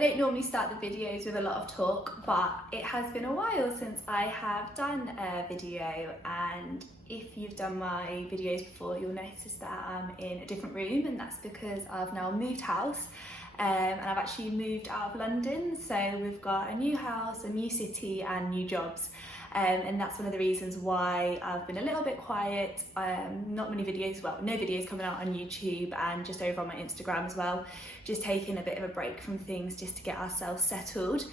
I don't normally start the videos with a lot of talk, but it has been a while since I have done a video, and if you've done my videos before, you'll notice that I'm in a different room, and that's because I've now moved house. And I've actually moved out of London, so we've got a new house, a new city and new jobs. And that's one of the reasons why I've been a little bit quiet. Not many videos, well, no videos coming out on YouTube and just over on my Instagram as well. Just taking a bit of a break from things just to get ourselves settled.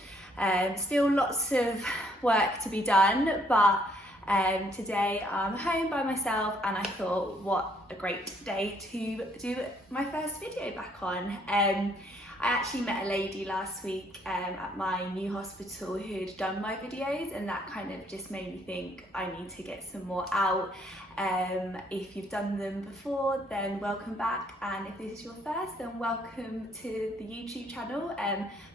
Still lots of work to be done, but today I'm home by myself and I thought what a great day to do my first video back on. I actually met a lady last week at my new hospital who'd done my videos, and that kind of just made me think I need to get some more out. If you've done them before, then welcome back, and if this is your first, then welcome to the YouTube channel.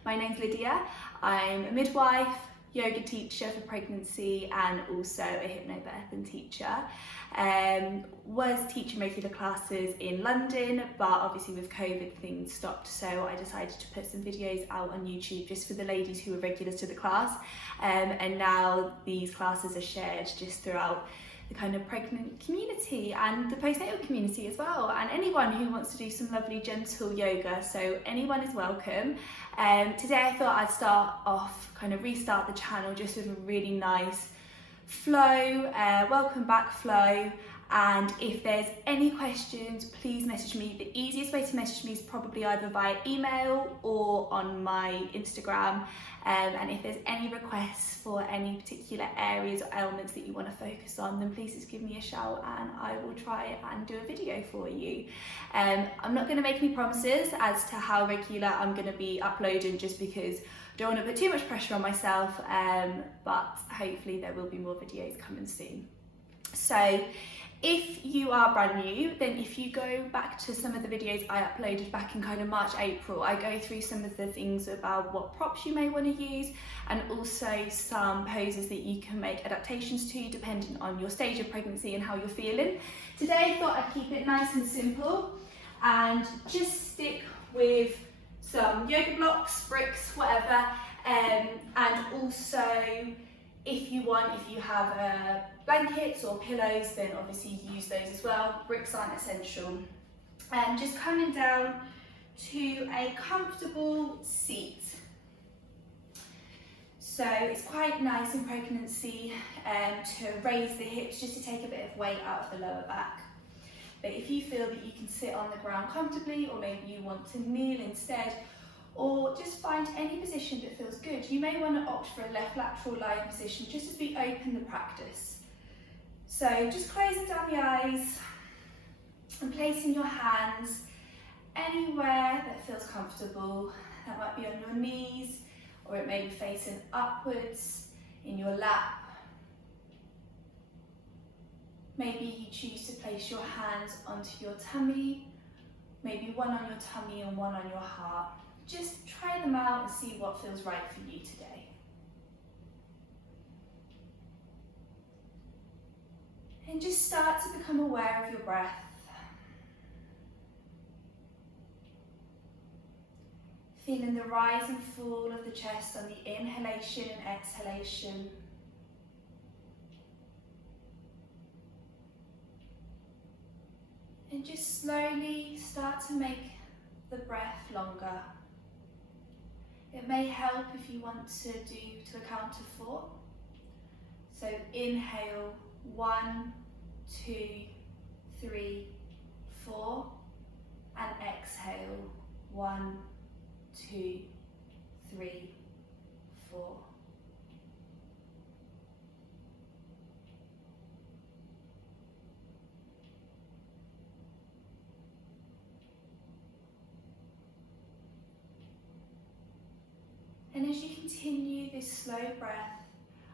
My name's Lydia. I'm a midwife, yoga teacher for pregnancy, and also a hypnobirthing teacher. Was teaching regular classes in London, but obviously with COVID things stopped, so I decided to put some videos out on YouTube just for the ladies who were regulars to the class, and now these classes are shared just throughout the kind of pregnant community and the postnatal community as well, and anyone who wants to do some lovely gentle yoga, so anyone is welcome. Today I thought I'd restart the channel just with a really nice flow, welcome back flow, and if there's any questions, please message me. The easiest way to message me is probably either via email or on my Instagram, and if there's any requests for any particular areas or ailments that you want to focus on, then please just give me a shout and I will try and do a video for you. I'm not going to make any promises as to how regular I'm going to be uploading, just because I don't want to put too much pressure on myself, but hopefully there will be more videos coming soon. So if you are brand new, then if you go back to some of the videos I uploaded back in kind of March, April, I go through some of the things about what props you may want to use, and also some poses that you can make adaptations to depending on your stage of pregnancy and how you're feeling. Today I thought I'd keep it nice and simple and just stick with some yoga blocks, bricks, whatever, and also if you have blankets or pillows, then obviously use those as well. Bricks aren't essential. And just coming down to a comfortable seat. So it's quite nice in pregnancy to raise the hips just to take a bit of weight out of the lower back. But if you feel that you can sit on the ground comfortably, or maybe you want to kneel instead, or just find any position that feels good, you may want to opt for a left lateral lying position just as we open the practice. So just closing down the eyes and placing your hands anywhere that feels comfortable. That might be on your knees, or it may be facing upwards in your lap. Maybe you choose to place your hands onto your tummy, maybe one on your tummy and one on your heart. Just try them out and see what feels right for you today. And just start to become aware of your breath. Feeling the rise and fall of the chest on the inhalation and exhalation. And just slowly start to make the breath longer. It may help if you want to do to a count of 4. So inhale, 1, 2, 3, 4, and exhale, 1, 2, 3, 4. And as you continue this slow breath,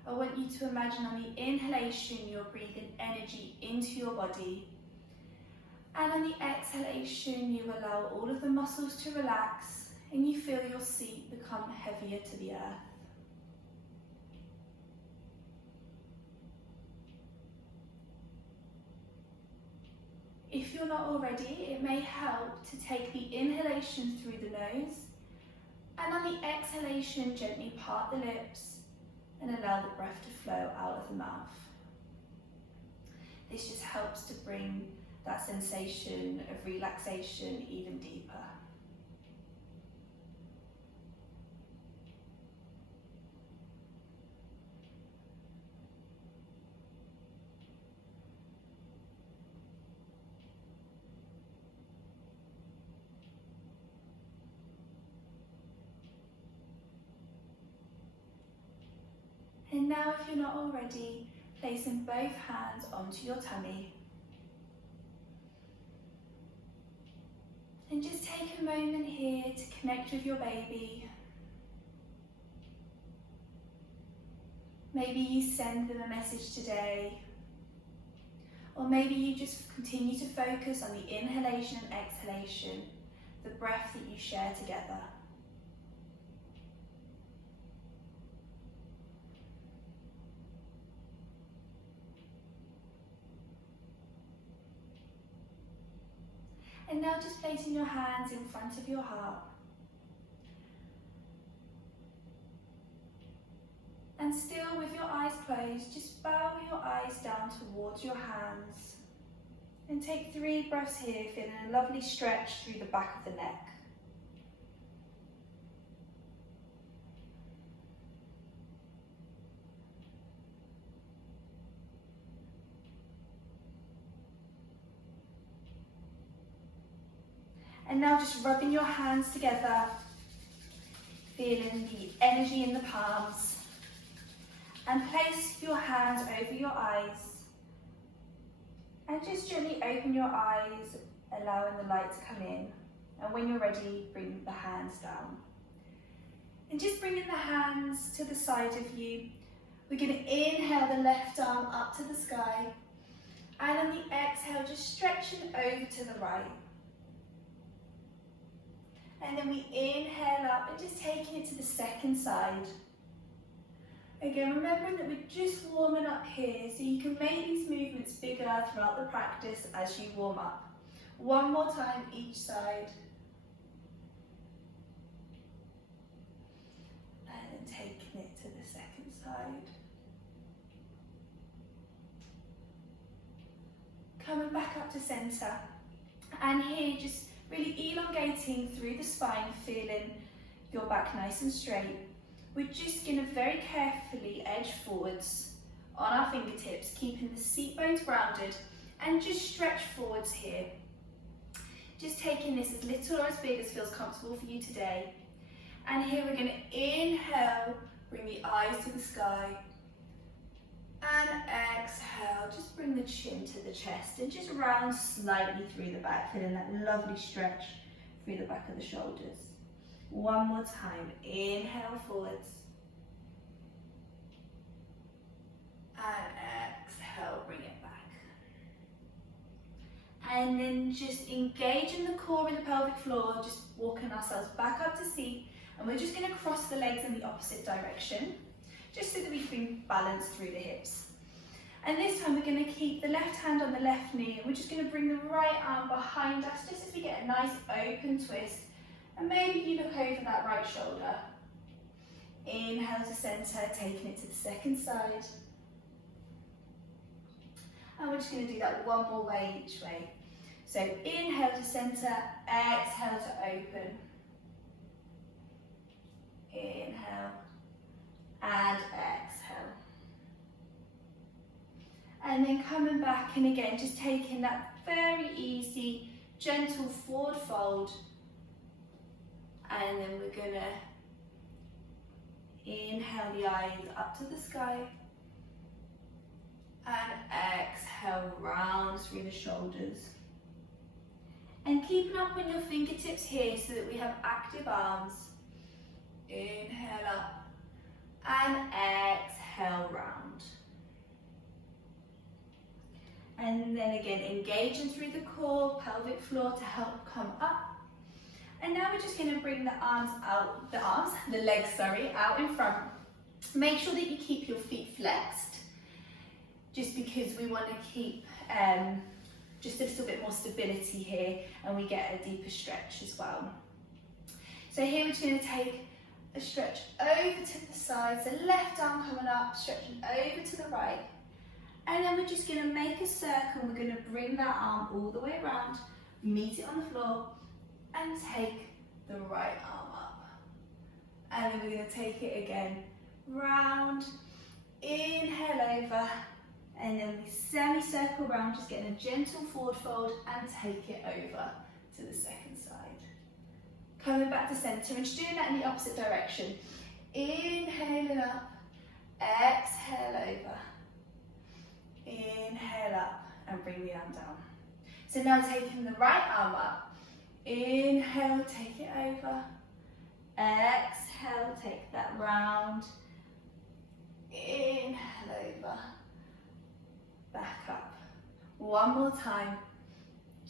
I want you to imagine on the inhalation you're breathing energy into your body, and on the exhalation you allow all of the muscles to relax and you feel your seat become heavier to the earth. If you're not already, it may help to take the inhalation through the nose And on the exhalation, gently part the lips and allow the breath to flow out of the mouth. This just helps to bring that sensation of relaxation even deeper. And now, if you're not already, placing both hands onto your tummy. And just take a moment here to connect with your baby. Maybe you send them a message today. Or maybe you just continue to focus on the inhalation and exhalation, the breath that you share together. And now just placing your hands in front of your heart. And still with your eyes closed, just bow your eyes down towards your hands. And take 3 breaths here, feeling a lovely stretch through the back of the neck. And now just rubbing your hands together, feeling the energy in the palms. And place your hands over your eyes. And just gently open your eyes, allowing the light to come in. And when you're ready, bring the hands down. And just bringing the hands to the side of you. We're going to inhale the left arm up to the sky. And on the exhale, just stretching over to the right. And then we inhale up and just taking it to the second side. Again, remembering that we're just warming up here, so you can make these movements bigger throughout the practice as you warm up. One more time each side. And then taking it to the second side. Coming back up to centre. And here, just really elongating through the spine, feeling your back nice and straight. We're just going to very carefully edge forwards on our fingertips, keeping the seat bones grounded, and just stretch forwards here. Just taking this as little or as big as feels comfortable for you today. And here we're going to inhale, bring the eyes to the sky. And exhale, just bring the chin to the chest and just round slightly through the back, feeling that lovely stretch through the back of the shoulders. One more time, inhale forwards. And exhale, bring it back. And then just engaging the core in the pelvic floor, just walking ourselves back up to seat. And we're just going to cross the legs in the opposite direction, just so that we can balance through the hips. And this time we're going to keep the left hand on the left knee, and we're just going to bring the right arm behind us, just as we get a nice open twist. And maybe you look over that right shoulder. Inhale to centre, taking it to the second side. And we're just going to do that one more way each way. So inhale to centre, exhale to open. Inhale and exhale. And then coming back, and again, just taking that very easy, gentle forward fold. And then we're going to inhale the eyes up to the sky. And exhale, round through the shoulders. And keeping up on your fingertips here so that we have active arms. Inhale up. And exhale, round. And then again, engaging through the core, pelvic floor to help come up. And now we're just going to bring the legs out in front. Make sure that you keep your feet flexed, just because we want to keep just a little bit more stability here, and we get a deeper stretch as well. So here we're just going to take a stretch over to the side, so left arm coming up, stretching over to the right. And then we're just going to make a circle. We're going to bring that arm all the way around, meet it on the floor, and take the right arm up. And then we're going to take it again, round, inhale over, and then we semi-circle round, just getting a gentle forward fold and take it over to the second side. Coming back to centre and just doing that in the opposite direction. Inhaling up, exhale over. Inhale up and bring the arm down. So now taking the right arm up. Inhale, take it over. Exhale, take that round. Inhale over. Back up. One more time.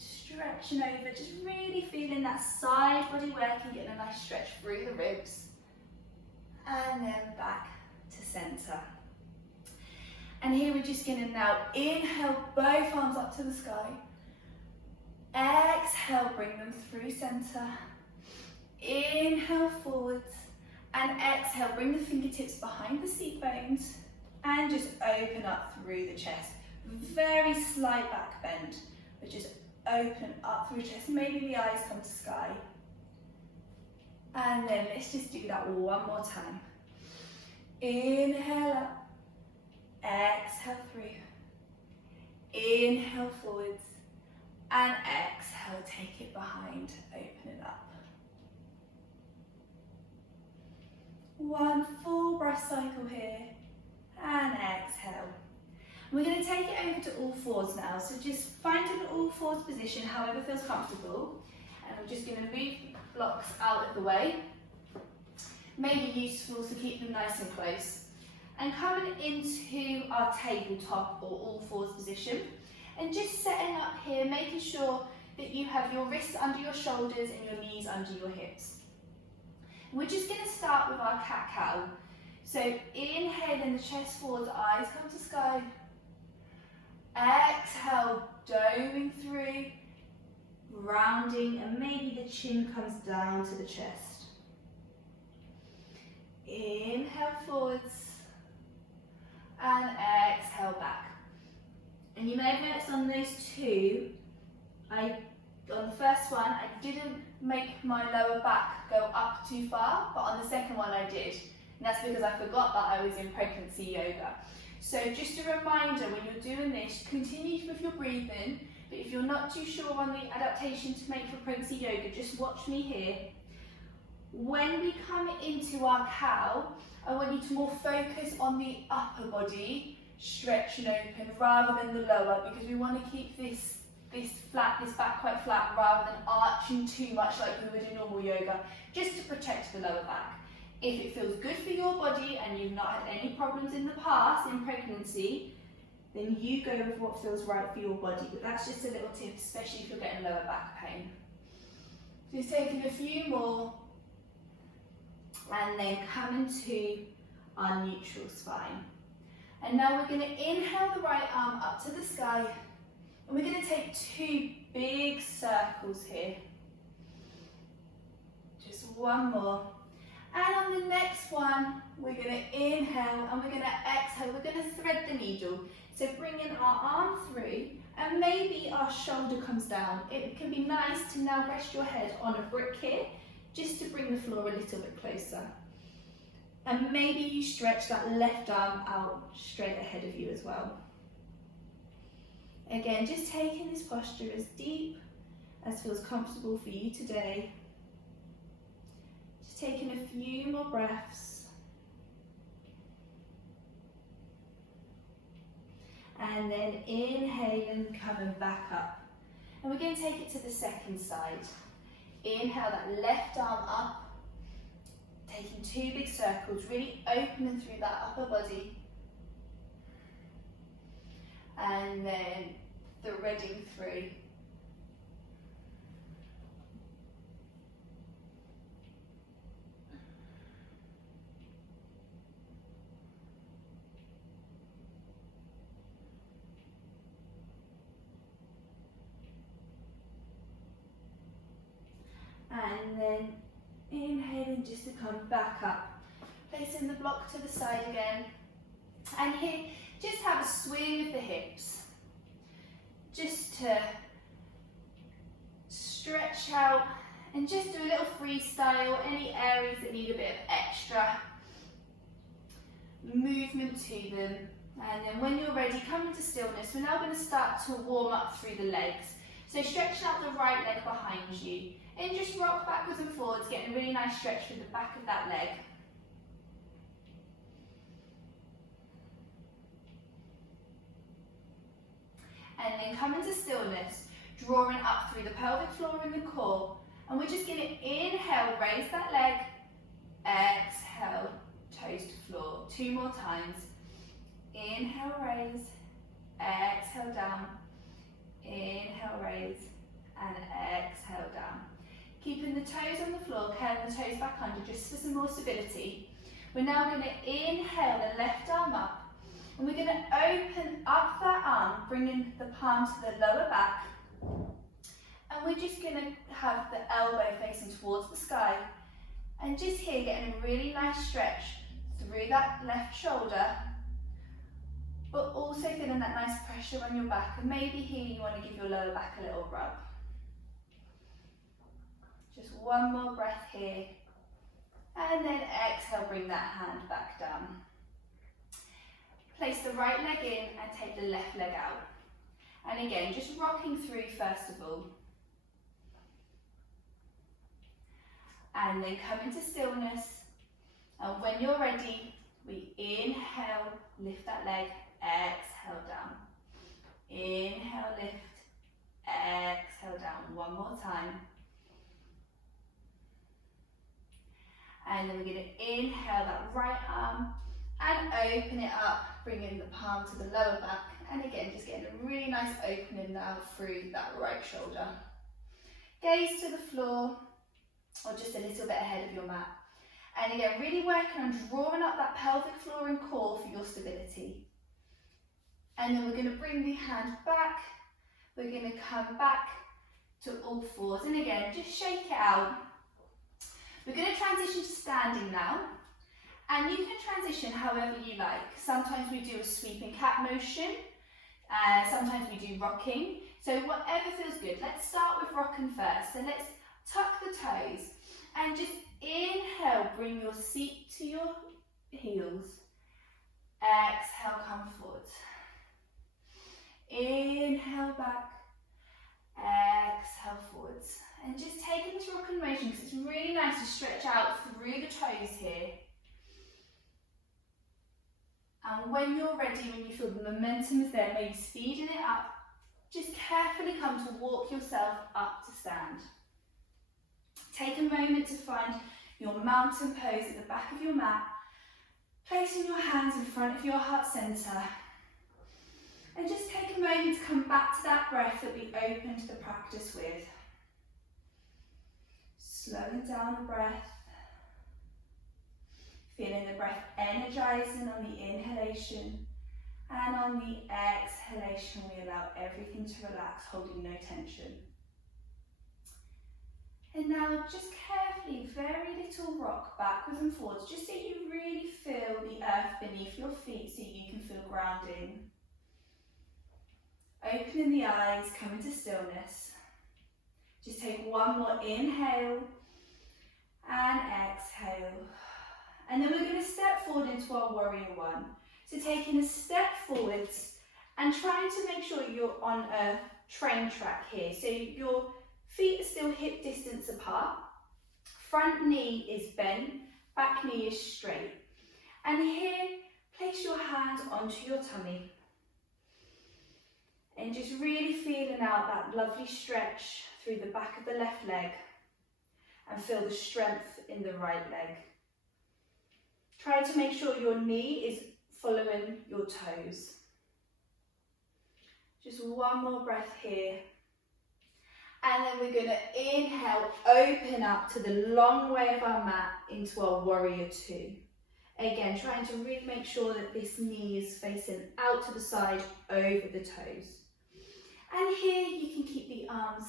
Stretching over, just really feeling that side body working, getting a nice stretch through the ribs. And then back to centre. And here we're just going to now inhale, both arms up to the sky. Exhale, bring them through centre. Inhale forwards. And exhale, bring the fingertips behind the seat bones. And just open up through the chest. Very slight back bend, but just open up through the chest. Maybe the eyes come to sky. And then let's just do that one more time. Inhale up. Exhale through. Inhale forwards. And exhale, take it behind, open it up. One full breath cycle here. And exhale. We're going to take it over to all fours now. So just find an all fours position, however feels comfortable. And we're just going to move blocks out of the way. Maybe useful to keep them nice and close. And coming into our tabletop or all fours position. And just setting up here, making sure that you have your wrists under your shoulders and your knees under your hips. We're just going to start with our cat-cow. So inhaling the chest forwards, eyes come to sky. Exhale, doming through, rounding, and maybe the chin comes down to the chest. Inhale forwards, and exhale back. And you may have noticed on those two, on the first one, I didn't make my lower back go up too far, but on the second one I did. And that's because I forgot that I was in pregnancy yoga. So just a reminder, when you're doing this, continue with your breathing, but if you're not too sure on the adaptation to make for pregnancy yoga, just watch me here. When we come into our cow, I want you to more focus on the upper body, stretching open, rather than the lower, because we want to keep this back quite flat, rather than arching too much like we would in normal yoga, just to protect the lower back. If it feels good for your body and you've not had any problems in the past in pregnancy, then you go with what feels right for your body. But that's just a little tip, especially if you're getting lower back pain. Just taking a few more, and then coming to our neutral spine. And now we're going to inhale the right arm up to the sky, and we're going to take two big circles here. Just one more. And on the next one, we're going to inhale and we're going to exhale. We're going to thread the needle. So bringing our arm through, and maybe our shoulder comes down. It can be nice to now rest your head on a brick here, just to bring the floor a little bit closer. And maybe you stretch that left arm out straight ahead of you as well. Again, just taking this posture as deep as feels comfortable for you today. Just taking a few more breaths. And then inhaling, coming back up. And we're going to take it to the second side. Inhale that left arm up. Taking two big circles, really opening through that upper body. And then threading through. And then Inhaling just to come back up. Placing the block to the side again. And here, just have a swing with the hips. Just to stretch out and just do a little freestyle, any areas that need a bit of extra movement to them. And then when you're ready, come into stillness. We're now going to start to warm up through the legs. So stretching out the right leg behind you and just rock backwards and forwards, getting a really nice stretch through the back of that leg. And then come into stillness, drawing up through the pelvic floor and the core. And we're just going to inhale, raise that leg, exhale, toes to floor. 2 more times. Inhale, raise, exhale, down. Inhale, raise, and exhale, down. Keeping the toes on the floor, curling the toes back under just for some more stability. We're now going to inhale the left arm up. And we're going to open up that arm, bringing the palm to the lower back. And we're just going to have the elbow facing towards the sky. And just here, getting a really nice stretch through that left shoulder. But also feeling that nice pressure on your back. And maybe here you want to give your lower back a little rub. Just one more breath here. And then exhale, bring that hand back down. Place the right leg in and take the left leg out. And again, just rocking through first of all. And then come into stillness. And when you're ready, we inhale, lift that leg, exhale down. Inhale, lift, exhale down. One more time. And then we're going to inhale that right arm and open it up, bringing the palm to the lower back. And again, just getting a really nice opening now through that right shoulder. Gaze to the floor, or just a little bit ahead of your mat. And again, really working on drawing up that pelvic floor and core for your stability. And then we're going to bring the hand back. We're going to come back to all fours. And again, just shake it out. We're going to transition to standing now. And you can transition however you like. Sometimes we do a sweeping cat motion. Sometimes we do rocking. So whatever feels good. Let's start with rocking first. So let's tuck the toes. And just inhale, bring your seat to your heels. Exhale, come forward. Inhale back. Exhale forwards. And just take it into rocking motion because it's really nice to stretch out through the toes here. And when you're ready, when you feel the momentum is there, maybe speeding it up, just carefully come to walk yourself up to stand. Take a moment to find your mountain pose at the back of your mat, placing your hands in front of your heart centre. And just take a moment to come back to that breath that we opened the practice with. Slowing down the breath. Feeling the breath energizing on the inhalation, and on the exhalation we allow everything to relax, holding no tension. And now just carefully, very little rock backwards and forwards, just so you really feel the earth beneath your feet so you can feel grounding. Opening the eyes, come into stillness. Just take one more inhale and exhale. And then we're going to step forward into our warrior one. So taking a step forwards and trying to make sure you're on a train track here. So your feet are still hip distance apart. Front knee is bent, back knee is straight. And here, place your hand onto your tummy. And just really feeling out that lovely stretch through the back of the left leg. And feel the strength in the right leg. Try to make sure your knee is following your toes. Just one more breath here. And then we're going to inhale, open up to the long way of our mat into our warrior two. Again, trying to really make sure that this knee is facing out to the side over the toes. And here you can keep the arms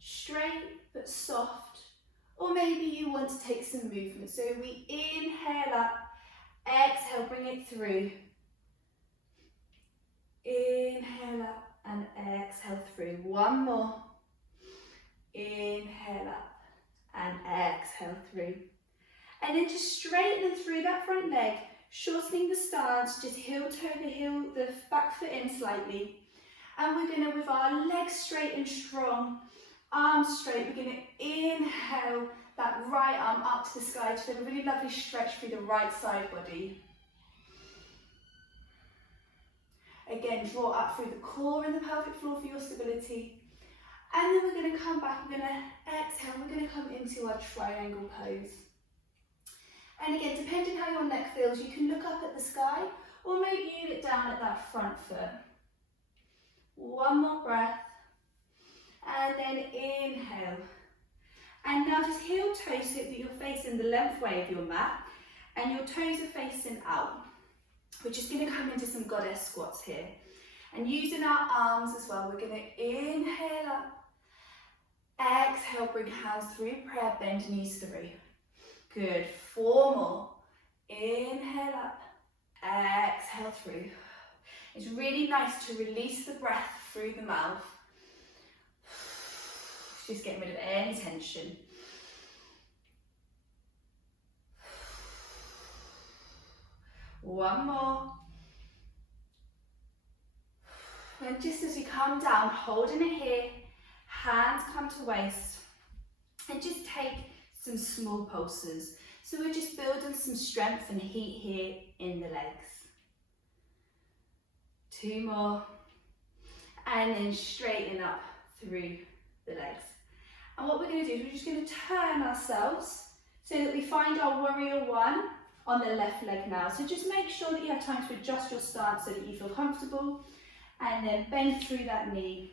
straight but soft, Or maybe you want to take some movement. So we inhale up, exhale, bring it through. Inhale up and exhale through. One more. Inhale up and exhale through. And then just straighten through that front leg, shortening the stance, just heel toe the back foot in slightly. And we're going to, with our legs straight and strong, arms straight, we're going to inhale that right arm up to the sky to feel a really lovely stretch through the right side body. Again, draw up through the core and the pelvic floor for your stability. And then we're going to come back, we're going to exhale, we're going to come into our triangle pose. And again, depending how your neck feels, you can look up at the sky, or maybe you look down at that front foot. One more breath, and then inhale. And now just heel toe so that you're facing the length way of your mat, and your toes are facing out. We're just going to come into some goddess squats here. And using our arms as well, we're going to inhale up, exhale, bring hands through prayer, bend knees through. Good, 4 more. Inhale up, exhale through. It's really nice to release the breath through the mouth. Just getting rid of any tension. One more. And just as you come down, holding it here, hands come to waist, and just take some small pulses. So we're just building some strength and heat here in the legs. 2 more, and then straighten up through the legs. And what we're going to do is we're just going to turn ourselves so that we find our warrior 1 on the left leg now. So just make sure that you have time to adjust your stance so that you feel comfortable, and then bend through that knee,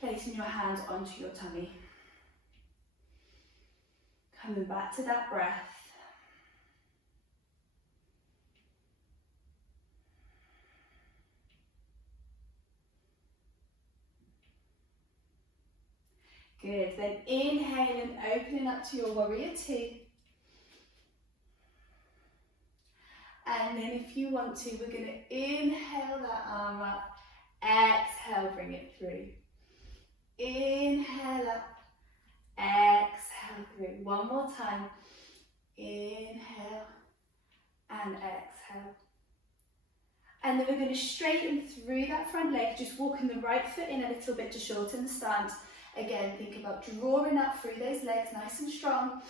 placing your hands onto your tummy. Coming back to that breath. Good, then inhale and opening up to your warrior 2. And then if you want to, we're going to inhale that arm up, exhale, bring it through. Inhale up, exhale through. One more time. Inhale and exhale. And then we're going to straighten through that front leg, just walking the right foot in a little bit to shorten the stance. Again, think about drawing up through those legs nice and strong.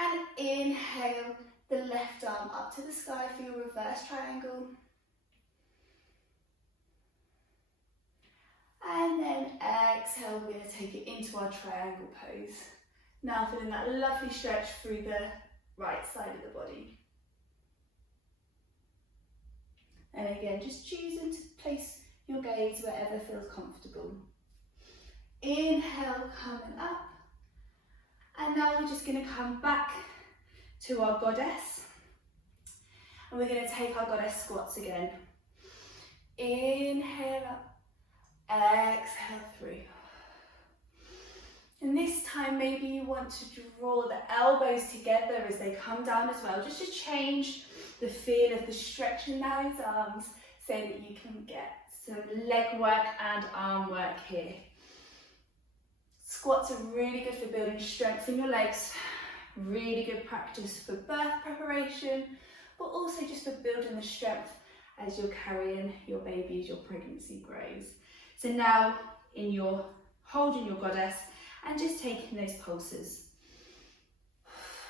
And inhale the left arm up to the sky for your reverse triangle. And then exhale, we're going to take it into our triangle pose. Now feeling that lovely stretch through the right side of the body. And again, just choosing to place your gaze wherever feels comfortable. Inhale, coming up. And now we're just going to come back to our goddess. And we're going to take our goddess squats again. Inhale up, exhale through. And this time maybe you want to draw the elbows together as they come down as well, just to change the feel of the stretch in those arms so that you can get some leg work and arm work here. Squats are really good for building strength in your legs, really good practice for birth preparation, but also just for building the strength as you're carrying your baby as your pregnancy grows. So now holding your goddess and just taking those pulses.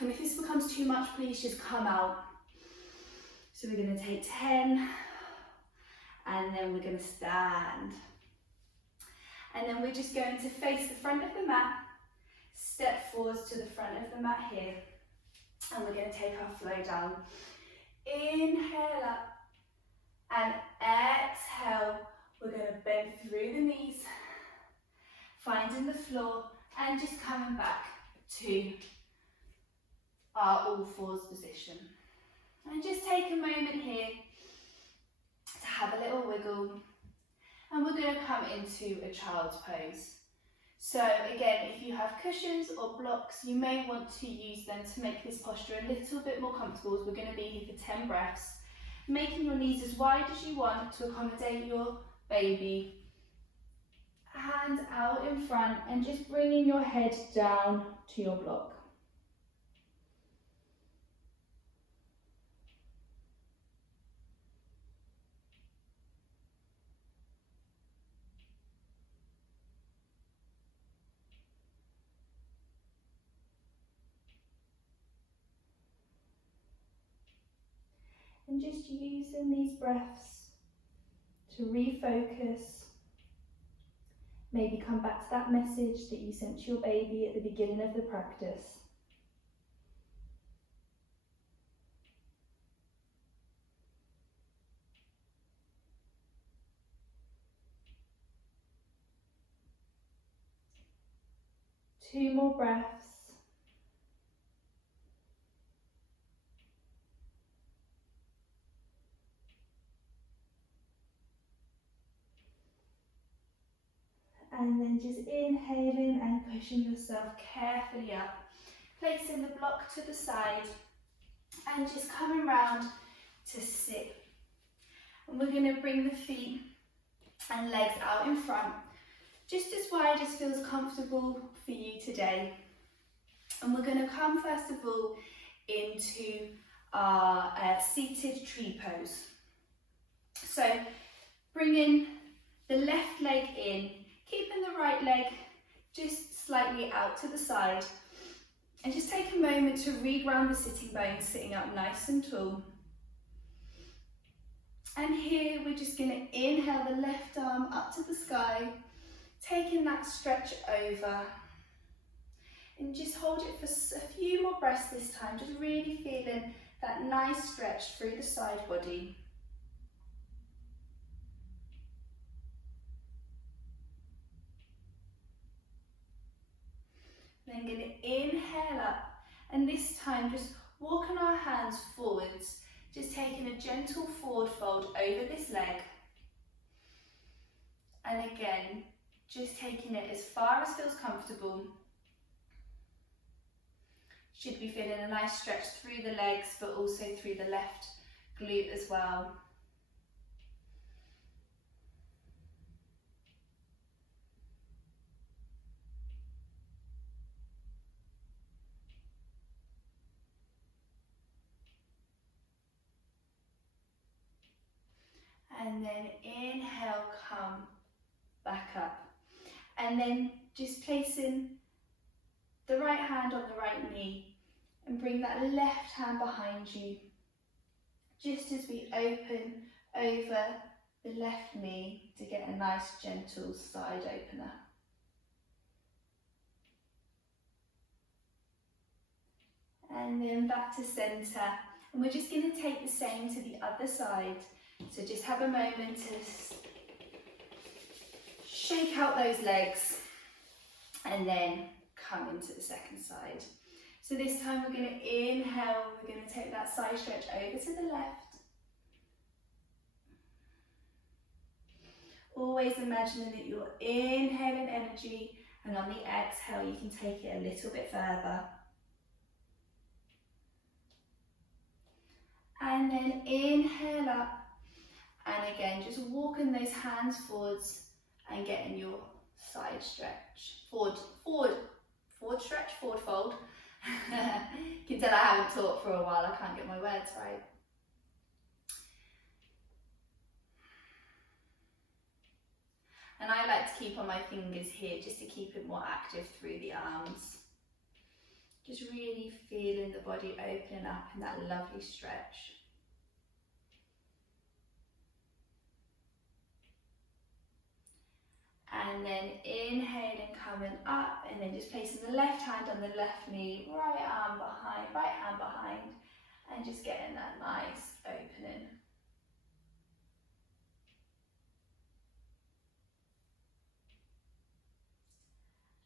And if this becomes too much, please just come out. So we're going to take 10, and then we're going to stand. And then we're just going to face the front of the mat, step forwards to the front of the mat here, and we're going to take our flow down. Inhale up, and exhale, we're going to bend through the knees, finding the floor, and just coming back to our all fours position. And just take a moment here to have a little wiggle. And we're going to come into a child's pose. So again, if you have cushions or blocks, you may want to use them to make this posture a little bit more comfortable, as we're going to be here for 10 breaths. Making your knees as wide as you want to accommodate your baby. Hands out in front and just bringing your head down to your block. And just using these breaths to refocus. Maybe come back to that message that you sent to your baby at the beginning of the practice. Two more breaths. And then just inhaling and pushing yourself carefully up. Placing the block to the side and just coming round to sit. And we're going to bring the feet and legs out in front, just as wide as feels comfortable for you today. And we're going to come first of all into our seated tree pose. So bringing the left leg in, keeping the right leg just slightly out to the side, and just take a moment to reground the sitting bones, sitting up nice and tall. And here we're just going to inhale the left arm up to the sky, taking that stretch over, and just hold it for a few more breaths this time, just really feeling that nice stretch through the side body. Then going to inhale up, and this time just walking our hands forwards, just taking a gentle forward fold over this leg. And again, just taking it as far as feels comfortable. Should be feeling a nice stretch through the legs, but also through the left glute as well. And then inhale, come back up. And then just placing the right hand on the right knee and bring that left hand behind you, just as we open over the left knee to get a nice gentle side opener. And then back to centre. And we're just going to take the same to the other side. So just have a moment to shake out those legs and then come into the second side. So this time we're going to inhale, we're going to take that side stretch over to the left. Always imagining that you're inhaling energy, and on the exhale you can take it a little bit further. And then inhale up. And again, just walking those hands forwards and getting your side stretch. Forward stretch, forward fold. You can tell I haven't taught for a while, I can't get my words right. And I like to keep on my fingers here just to keep it more active through the arms. Just really feeling the body opening up in that lovely stretch. And then inhaling, coming up, and then just placing the left hand on the left knee, right hand behind, and just getting that nice opening.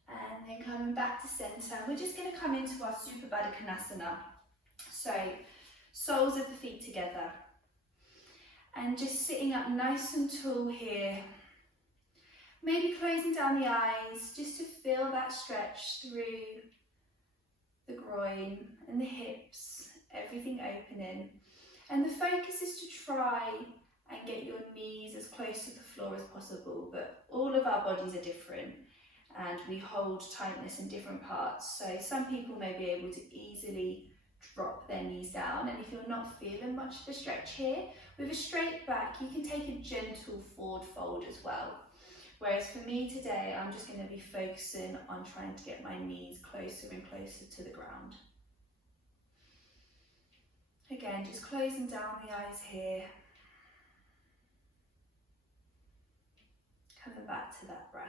And then coming back to centre, we're just going to come into our Supta Baddha Konasana. So, soles of the feet together. And just sitting up nice and tall here. Maybe closing down the eyes just to feel that stretch through the groin and the hips, everything opening. And the focus is to try and get your knees as close to the floor as possible, but all of our bodies are different and we hold tightness in different parts. So some people may be able to easily drop their knees down, and if you're not feeling much of a stretch here, with a straight back, you can take a gentle forward fold as well. Whereas for me today, I'm just going to be focusing on trying to get my knees closer and closer to the ground. Again, just closing down the eyes here. Coming back to that breath.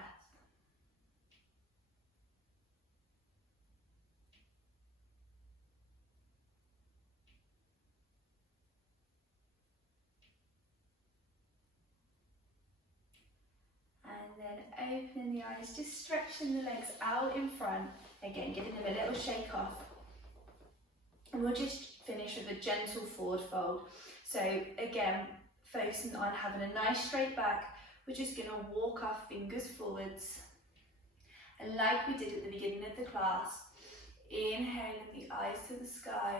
And then opening the eyes, just stretching the legs out in front. Again, giving them a little shake off. And we'll just finish with a gentle forward fold. So again, focusing on having a nice straight back, we're just going to walk our fingers forwards. And like we did at the beginning of the class, inhaling the eyes to the sky.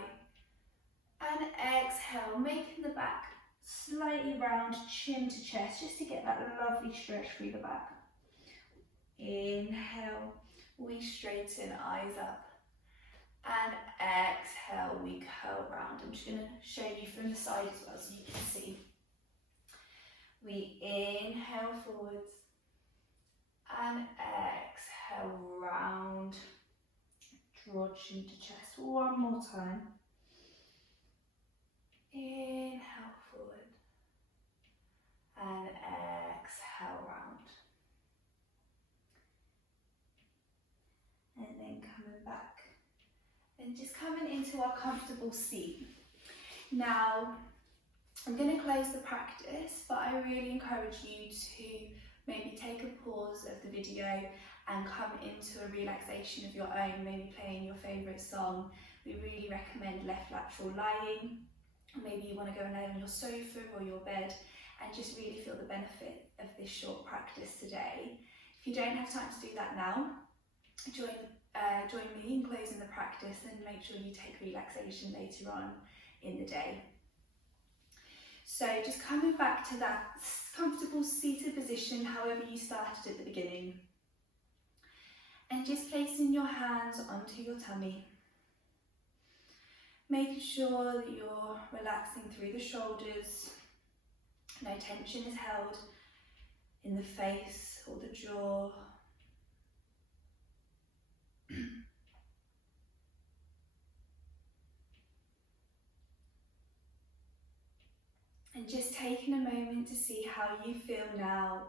And exhale, making the back slightly round, chin to chest, just to get that lovely stretch through the back. Inhale, we straighten, eyes up. And exhale, we curl round. I'm just going to show you from the side as well so you can see. We inhale forwards and exhale round. Draw chin to chest. One more time. Inhale forward and exhale round. And then coming back. And just coming into our comfortable seat. Now, I'm going to close the practice, but I really encourage you to maybe take a pause of the video and come into a relaxation of your own, maybe playing your favourite song. We really recommend left lateral lying. Maybe you want to go and lay on your sofa or your bed and just really feel the benefit of this short practice today. If you don't have time to do that now, join me in closing the practice and make sure you take relaxation later on in the day. So just coming back to that comfortable seated position, however you started at the beginning. And just placing your hands onto your tummy. Making sure that you're relaxing through the shoulders. No tension is held in the face or the jaw. And just taking a moment to see how you feel now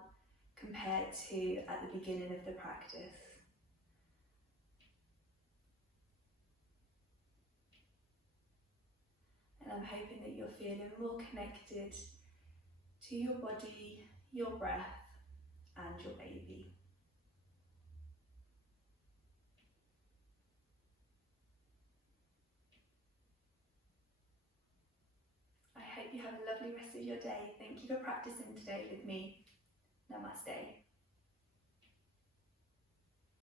compared to at the beginning of the practice. And I'm hoping that you're feeling more connected to your body, your breath, and your baby. I hope you have a lovely rest of your day. Thank you for practicing today with me. Namaste.